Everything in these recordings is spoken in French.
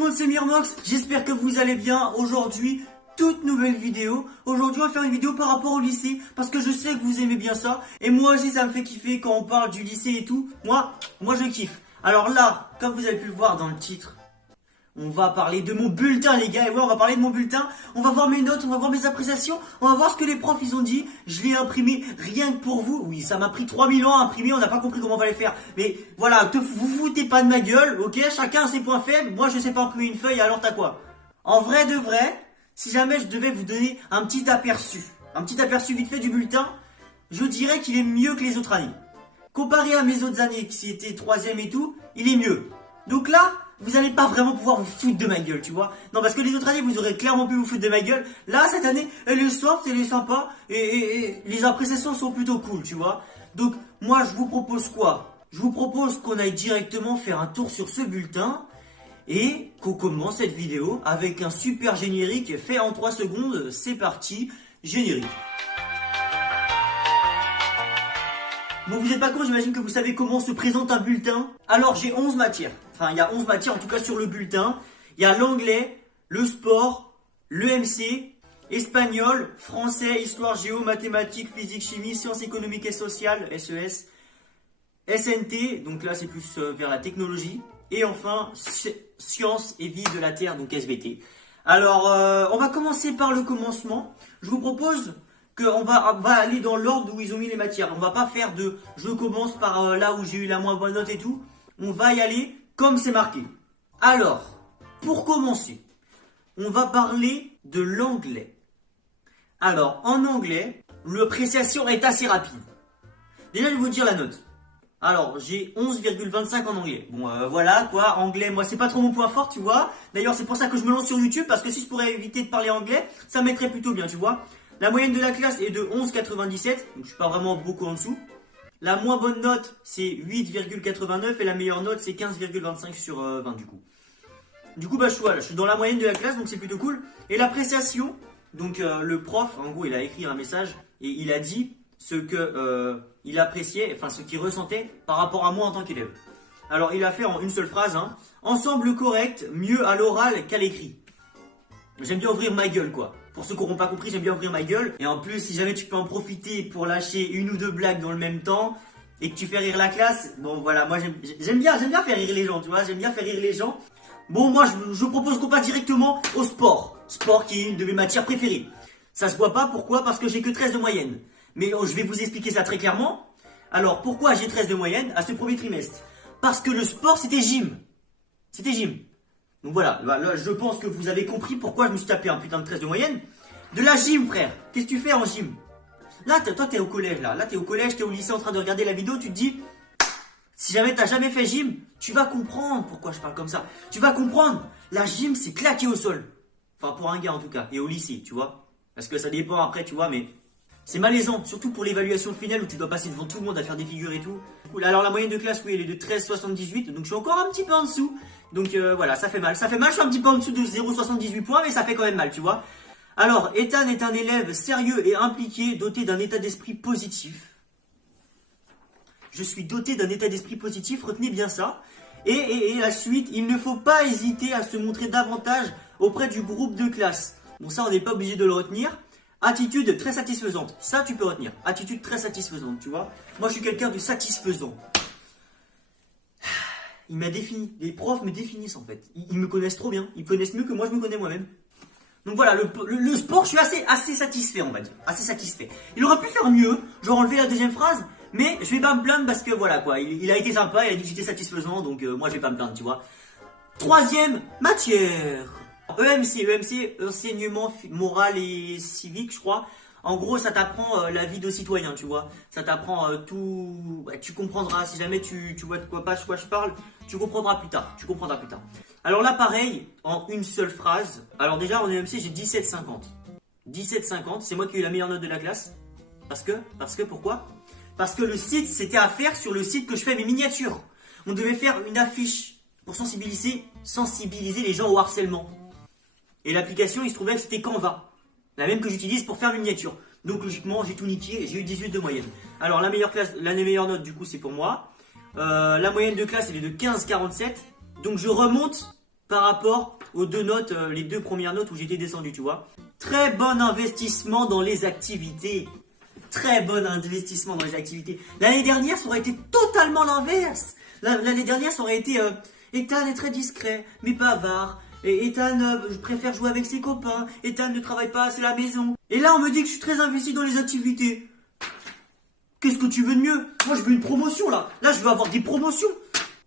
le monde, c'est Mirmox, j'espère que vous allez bien. Aujourd'hui, toute nouvelle vidéo. Aujourd'hui, on va faire une vidéo par rapport au lycée, parce que je sais que vous aimez bien ça. Et moi aussi, ça me fait kiffer quand on parle du lycée et tout. Moi je kiffe. Alors là, comme vous avez pu le voir dans le titre, on va parler de mon bulletin, les gars. Et ouais, on va parler de mon bulletin. On va voir mes notes, on va voir mes appréciations. On va voir ce que les profs ils ont dit. Je l'ai imprimé rien que pour vous. Oui, ça m'a pris 3000 ans à imprimer. On n'a pas compris comment on va les faire. Mais voilà, vous foutez pas de ma gueule, ok? Chacun a ses points faibles. Moi, je sais pas imprimer une feuille, alors t'as quoi? En vrai de vrai, si jamais je devais vous donner un petit aperçu vite fait du bulletin, je dirais qu'il est mieux que les autres années. Comparé à mes autres années, qui étaient 3e et tout, il est mieux. Donc là, vous n'allez pas vraiment pouvoir vous foutre de ma gueule, tu vois. Non, parce que les autres années, vous aurez clairement pu vous foutre de ma gueule. Là, cette année, elle est soft, elle est sympa, et les appréciations sont plutôt cool, tu vois. Donc, moi, je vous propose quoi? Je vous propose qu'on aille directement faire un tour sur ce bulletin, et qu'on commence cette vidéo avec un super générique fait en 3 secondes. C'est parti, générique. Bon, vous n'êtes pas con, j'imagine que vous savez comment se présente un bulletin. Alors, j'ai 11 matières. Enfin, il y a 11 matières, en tout cas sur le bulletin. Il y a l'anglais, le sport, l'EMC, espagnol, français, histoire, géo, mathématiques, physique, chimie, sciences économiques et sociales, SES, SNT, donc là c'est plus vers la technologie. Et enfin, sciences et vie de la Terre, donc SVT. Alors, on va commencer par le commencement. Je vous propose qu'on va aller dans l'ordre où ils ont mis les matières. On va pas faire de je commence par là où j'ai eu la moins bonne note et tout. On va y aller comme c'est marqué. Alors, pour commencer, on va parler de l'anglais. Alors, en anglais, l'appréciation est assez rapide. Déjà, je vais vous dire la note. Alors, j'ai 11,25 en anglais. Bon, voilà, quoi, anglais, moi, c'est pas trop mon point fort, tu vois. D'ailleurs, c'est pour ça que je me lance sur YouTube, parce que si je pourrais éviter de parler anglais, ça m'aiderait plutôt bien, tu vois. La moyenne de la classe est de 11,97, donc je suis pas vraiment beaucoup en dessous. La moins bonne note, c'est 8,89, et la meilleure note, c'est 15,25 sur 20, du coup. Du coup, je suis dans la moyenne de la classe, donc c'est plutôt cool. Et l'appréciation, donc le prof, en gros, il a écrit un message, et il a dit ce que il appréciait, enfin ce qu'il ressentait par rapport à moi en tant qu'élève. Alors il a fait en une seule phrase, hein, ensemble correct, mieux à l'oral qu'à l'écrit. J'aime bien ouvrir ma gueule, quoi. Pour ceux qui n'auront pas compris, j'aime bien ouvrir ma gueule. Et en plus, si jamais tu peux en profiter pour lâcher une ou deux blagues dans le même temps et que tu fais rire la classe, bon voilà, moi j'aime bien faire rire les gens, tu vois, j'aime bien faire rire les gens. Bon, moi je propose qu'on passe directement au sport. Sport qui est une de mes matières préférées. Ça se voit pas, pourquoi? Parce que j'ai que 13 de moyenne. Mais je vais vous expliquer ça très clairement. Alors, pourquoi j'ai 13 de moyenne à ce premier trimestre? Parce que le sport, c'était gym. C'était gym. Donc voilà, là, je pense que vous avez compris pourquoi je me suis tapé un putain de 13 de moyenne. De la gym, frère. Qu'est-ce que tu fais en gym? Là, toi, t'es au collège, là. Là, t'es au collège, t'es au lycée en train de regarder la vidéo, tu te dis, si jamais t'as jamais fait gym, tu vas comprendre pourquoi je parle comme ça. Tu vas comprendre. La gym, c'est claqué au sol. Enfin, pour un gars, en tout cas. Et au lycée, tu vois. Parce que ça dépend après, tu vois, mais c'est malaisant, surtout pour l'évaluation finale où tu dois passer devant tout le monde à faire des figures et tout. Alors la moyenne de classe, oui, elle est de 13,78, donc je suis encore un petit peu en dessous. Donc voilà, ça fait mal. Ça fait mal, je suis un petit peu en dessous de 0,78 points, mais ça fait quand même mal, tu vois. Alors, Ethan est un élève sérieux et impliqué, doté d'un état d'esprit positif. Je suis doté d'un état d'esprit positif, retenez bien ça. Et la suite, il ne faut pas hésiter à se montrer davantage auprès du groupe de classe. Bon, ça, on n'est pas obligé de le retenir. Attitude très satisfaisante, ça tu peux retenir. Attitude très satisfaisante, tu vois. Moi je suis quelqu'un de satisfaisant. Il m'a défini, les profs me définissent en fait. Ils me connaissent trop bien, ils me connaissent mieux que moi je me connais moi-même. Donc voilà, le sport, je suis assez satisfait, on va dire. Assez satisfait. Il aurait pu faire mieux, genre enlever la deuxième phrase, mais je vais pas me plaindre parce que voilà quoi, il a été sympa, il a dit que j'étais satisfaisant, donc moi je vais pas me plaindre, tu vois. Troisième matière. EMC, enseignement moral et civique, je crois. En gros, ça t'apprend la vie de citoyen, tu vois. Ça t'apprend tout. Tu comprendras, si jamais tu vois de quoi je parle, tu comprendras plus tard. Alors là, pareil, en une seule phrase. Alors déjà, en EMC, j'ai 17,50. 17,50, c'est moi qui ai eu la meilleure note de la classe. Parce que, pourquoi? Parce que le site, c'était à faire sur le site que je fais mes miniatures. On devait faire une affiche pour sensibiliser les gens au harcèlement. Et l'application, il se trouvait que c'était Canva. La même que j'utilise pour faire mes miniatures. Donc logiquement, j'ai tout niqué et j'ai eu 18 de moyenne. Alors la meilleure note du coup, c'est pour moi. La moyenne de classe, elle est de 15,47. Donc je remonte par rapport aux deux notes, les deux premières notes où j'étais descendu, tu vois. Très bon investissement dans les activités. Très bon investissement dans les activités. L'année dernière, ça aurait été totalement l'inverse. L'année dernière, ça aurait été Ethan est très discret, mais bavard. Et Ethan je préfère jouer avec ses copains. Ethan ne travaille pas assez à la maison. Et là, on me dit que je suis très investi dans les activités. Qu'est-ce que tu veux de mieux? Moi, je veux une promotion, là. Là, je veux avoir des promotions.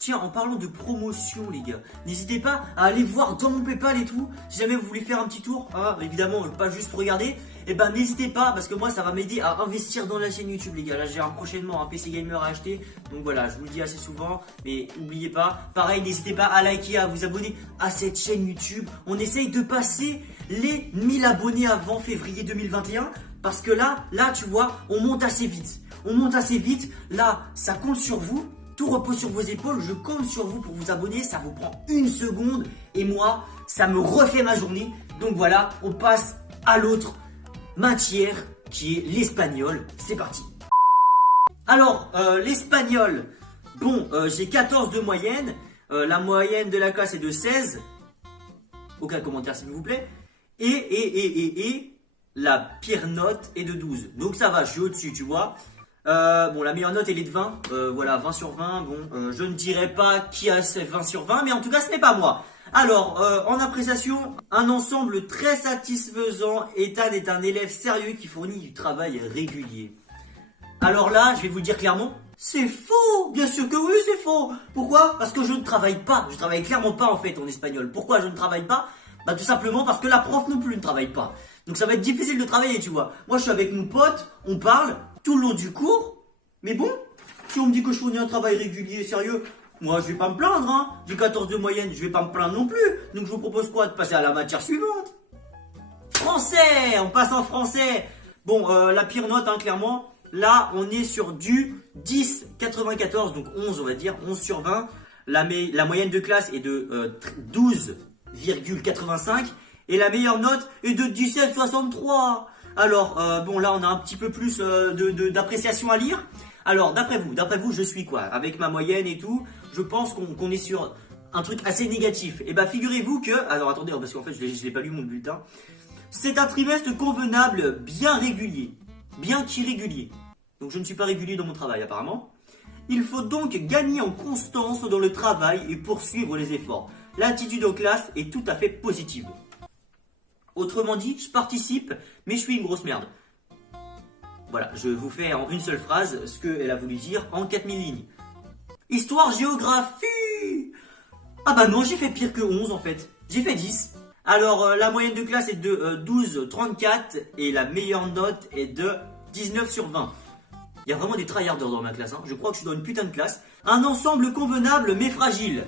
Tiens, en parlant de promotion, les gars, n'hésitez pas à aller voir dans mon PayPal et tout. Si jamais vous voulez faire un petit tour, hein, évidemment, pas juste regarder, et ben n'hésitez pas, parce que moi, ça va m'aider à investir dans la chaîne YouTube, les gars. Là, j'ai prochainement un PC gamer à acheter. Donc voilà, je vous le dis assez souvent, mais n'oubliez pas. Pareil, n'hésitez pas à liker, à vous abonner à cette chaîne YouTube. On essaye de passer les 1000 abonnés avant février 2021. Parce que là, tu vois, on monte assez vite. On monte assez vite. Là, ça compte sur vous. Tout repose sur vos épaules, je compte sur vous pour vous abonner, ça vous prend 1 seconde et moi, ça me refait ma journée. Donc voilà, on passe à l'autre matière qui est l'espagnol. C'est parti. Alors, l'espagnol, bon, j'ai 14 de moyenne, la moyenne de la classe est de 16. Aucun commentaire s'il vous plaît. Et la pire note est de 12. Donc ça va, je suis au-dessus, tu vois. Bon, la meilleure note elle est de 20, voilà, 20 sur 20, bon, je ne dirais pas qui a 20 sur 20, mais en tout cas ce n'est pas moi. Alors, en appréciation, un ensemble très satisfaisant. Ethan est un élève sérieux qui fournit du travail régulier. Alors là, je vais vous le dire clairement, c'est faux. Bien sûr que oui, c'est faux. Pourquoi? Parce que je ne travaille pas, je travaille clairement pas en fait en espagnol. Pourquoi je ne travaille pas? Bah tout simplement parce que la prof non plus ne travaille pas. Donc ça va être difficile de travailler, tu vois. Moi je suis avec mon pote, on parle tout le long du cours. Mais bon, si on me dit que je fournis un travail régulier, sérieux, moi je vais pas me plaindre, hein. J'ai 14 de moyenne, je vais pas me plaindre non plus. Donc je vous propose quoi? De passer à la matière suivante. Français, on passe en français. Bon, la pire note, hein, clairement. Là, on est sur du 10,94, donc 11, on va dire, 11 sur 20. La moyenne de classe est de 12,85 et la meilleure note est de 17,63. Alors, bon, là, on a un petit peu plus d'appréciation à lire. Alors, d'après vous, je suis quoi? Avec ma moyenne et tout, je pense qu'on est sur un truc assez négatif. Et bah, figurez-vous que... Alors, attendez, parce qu'en fait, je l'ai pas lu mon bulletin. C'est un trimestre convenable, bien régulier. Bien qu'irrégulier. Donc, je ne suis pas régulier dans mon travail, apparemment. Il faut donc gagner en constance dans le travail et poursuivre les efforts. L'attitude en classe est tout à fait positive. Autrement dit, je participe, mais je suis une grosse merde. Voilà, je vous fais en une seule phrase ce qu'elle a voulu dire en 4000 lignes. Histoire, géographie. Ah bah non, j'ai fait pire que 11 en fait. J'ai fait 10. Alors, la moyenne de classe est de 12,34 et la meilleure note est de 19 sur 20. Il y a vraiment des tryharders dans ma classe, hein. Je crois que je suis dans une putain de classe. Un ensemble convenable mais fragile.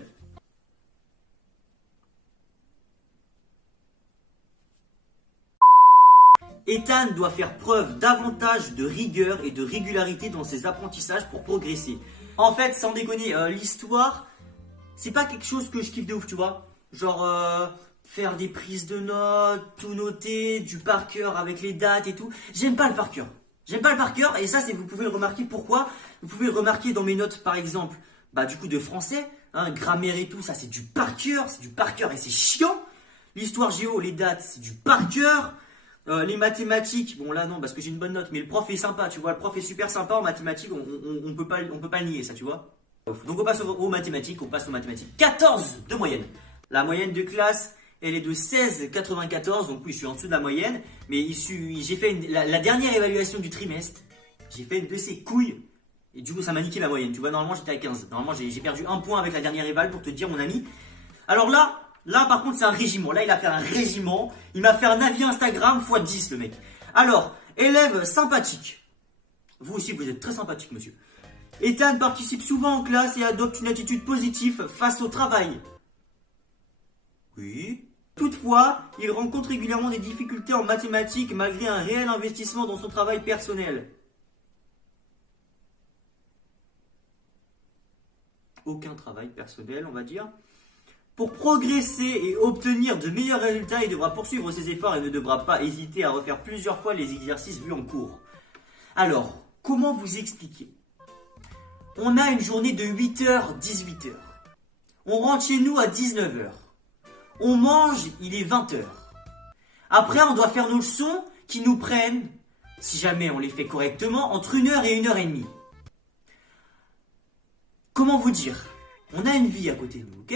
Ethan doit faire preuve davantage de rigueur et de régularité dans ses apprentissages pour progresser. En fait, sans déconner, l'histoire, c'est pas quelque chose que je kiffe de ouf, tu vois. Genre, faire des prises de notes, tout noter, du par cœur avec les dates et tout. J'aime pas le par cœur. J'aime pas le par cœur et ça, vous pouvez le remarquer. Pourquoi? Vous pouvez le remarquer dans mes notes, par exemple, bah du coup de français, hein, grammaire et tout, ça c'est du par cœur et c'est chiant. L'histoire géo, les dates, c'est du par cœur. Les mathématiques, bon là non parce que j'ai une bonne note, mais le prof est sympa, tu vois, le prof est super sympa en mathématiques, on peut pas le nier ça, tu vois. Donc on passe aux mathématiques, 14 de moyenne. La moyenne de classe, elle est de 16,94, donc oui je suis en dessous de la moyenne, mais j'ai fait la dernière évaluation du trimestre, j'ai fait une de ces couilles, et du coup ça m'a niqué la moyenne, tu vois, normalement j'étais à 15, normalement j'ai perdu 1 point avec la dernière éval pour te dire mon ami. Alors là par contre c'est un régiment, là il a fait un régiment, il m'a fait un avis Instagram x 10 le mec. Alors, élève sympathique, vous aussi vous êtes très sympathique monsieur. Ethan participe souvent en classe et adopte une attitude positive face au travail. Oui. Toutefois, il rencontre régulièrement des difficultés en mathématiques malgré un réel investissement dans son travail personnel. Aucun travail personnel, on va dire. Pour progresser et obtenir de meilleurs résultats, il devra poursuivre ses efforts et ne devra pas hésiter à refaire plusieurs fois les exercices vus en cours. Alors, comment vous expliquer? On a une journée de 8h, 18h. On rentre chez nous à 19h. On mange, il est 20h. Après, on doit faire nos leçons qui nous prennent, si jamais on les fait correctement, entre 1h et 1h30. Comment vous dire? On a une vie à côté de nous, ok?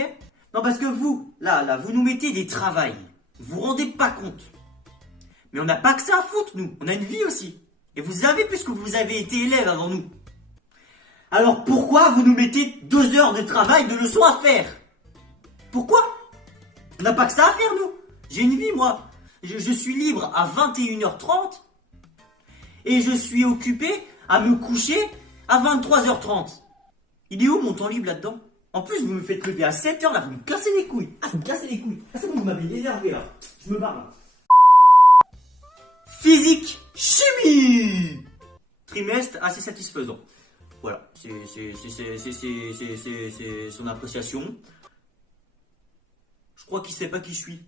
Non, parce que vous, là, vous nous mettez des travails. Vous vous rendez pas compte. Mais on n'a pas que ça à foutre, nous. On a une vie aussi. Et vous avez, puisque vous avez été élève avant nous. Alors pourquoi vous nous mettez 2 heures de travail, de leçons à faire? Pourquoi? On n'a pas que ça à faire, nous. J'ai une vie, moi. Je suis libre à 21h30 et je suis occupé à me coucher à 23h30. Il est où mon temps libre là-dedans? En plus, vous me faites lever à 7h, là, vous me cassez les couilles. Ah, vous me cassez les couilles. Ah, c'est bon, vous m'avez énervé, là. Je me barre, là. Physique, chimie. Trimestre assez satisfaisant. Voilà, c'est son appréciation. Je crois qu'il sait pas qui je suis.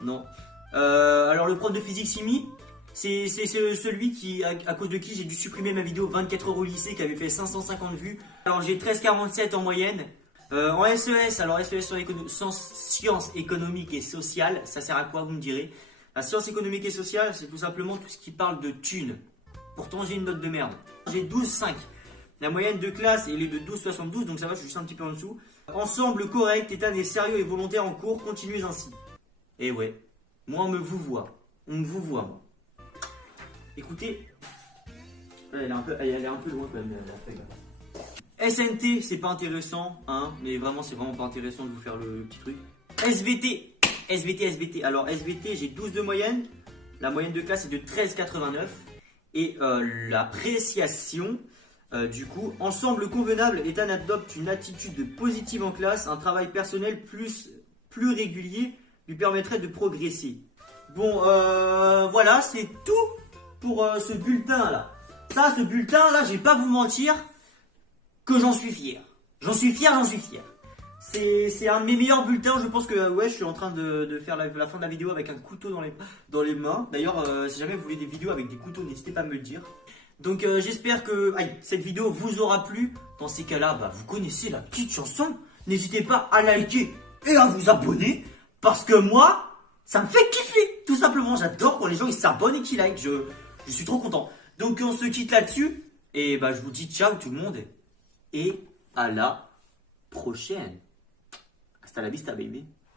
Non. Alors le prof de physique chimie, c'est celui qui, à cause de qui j'ai dû supprimer ma vidéo 24 heures au lycée qui avait fait 550 vues. Alors j'ai 13,47 en moyenne. En SES, alors SES sur sciences économiques et sociales, ça sert à quoi vous me direz? La science économique et sociale, c'est tout simplement tout ce qui parle de thunes. Pourtant j'ai une note de merde. J'ai 12,5. La moyenne de classe elle est de 12,72, donc ça va, je suis juste un petit peu en dessous. Ensemble correct, état des sérieux et volontaires en cours, continuez ainsi. Et ouais, moi on me vous voit. On me vous voit, moi. Écoutez, elle est un peu loin quand même, la feuille là. SNT, c'est pas intéressant, hein, mais vraiment, c'est vraiment pas intéressant de vous faire le petit truc. SVT. Alors SVT, j'ai 12 de moyenne. La moyenne de classe est de 13,89. Et l'appréciation, du coup, ensemble convenable, Ethan adopte une attitude positive en classe, un travail personnel plus régulier lui permettrait de progresser. Bon, voilà, c'est tout pour ce bulletin là. Ça, ce bulletin là, je vais pas vous mentir que j'en suis fier. J'en suis fier. C'est un de mes meilleurs bulletins. Je pense que ouais, je suis en train de faire la fin de la vidéo avec un couteau dans les mains. D'ailleurs, si jamais vous voulez des vidéos avec des couteaux, n'hésitez pas à me le dire. Donc j'espère que cette vidéo vous aura plu. Dans ces cas-là, bah, vous connaissez la petite chanson. N'hésitez pas à liker et à vous abonner. Parce que moi, ça me fait kiffer. Tout simplement, j'adore quand les gens ils s'abonnent et qu'ils like. Je suis trop content. Donc on se quitte là-dessus. Et bah je vous dis ciao tout le monde. Et à la prochaine. Hasta la vista, baby.